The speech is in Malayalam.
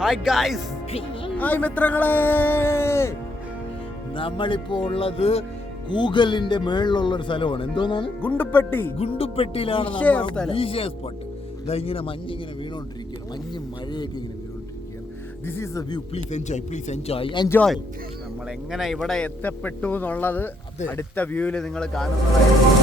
Hi guys, hi മിത്രങ്ങളെ. നമ്മളിപ്പോ ഉള്ളത് ഗൂഗിളിന്റെ മേളിലുള്ള ഒരു സ്ഥലമാണ്. എന്തോന്നാണ്? ഗുണ്ടുപ്പെട്ടിയിലാണ് സ്പോട്ട്. ഇതാ ഇങ്ങനെ മഞ്ഞിങ്ങനെ വീണോണ്ടിരിക്കുകയാണ്, മഞ്ഞും മഴയൊക്കെ ഇങ്ങനെ വീണോണ്ടിരിക്കുകയാണ്. This is the view. Please enjoy. നമ്മൾ എങ്ങനെ ഇവിടെ എത്തപ്പെട്ടു എന്നുള്ളത് അടുത്ത വ്യൂവിൽ നിങ്ങൾ കാണുന്നതായിരിക്കും.